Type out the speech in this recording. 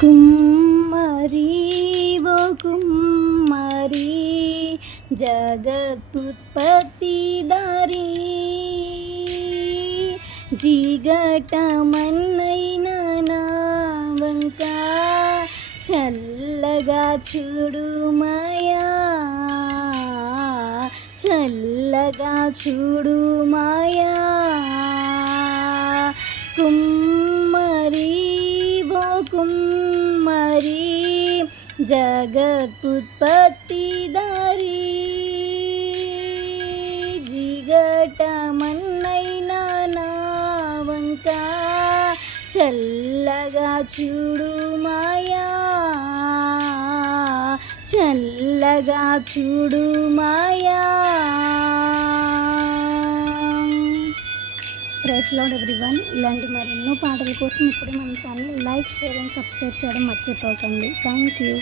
కుమ్మరి ఓ కుమ్మరి జగత్తుత్పత్తి దారి జిగటమన్నైన నా వంక చల్లగా చూడు మాయా చల్లగా చూడు మాయా కుమ్మరి ఓ కుమ్మరి జగత్తుత్పత్తి దారి జిగటమన్నైనా నా వంక చల్లగా చూడు మాయా చల్లగా చూడు మాయా. Praise lord everyone. ఇలాంటి మరెన్నో పాటల కోసం ఇప్పుడే మన channel like, share and subscribe చేయడం మర్చిపోకండి. Thank you.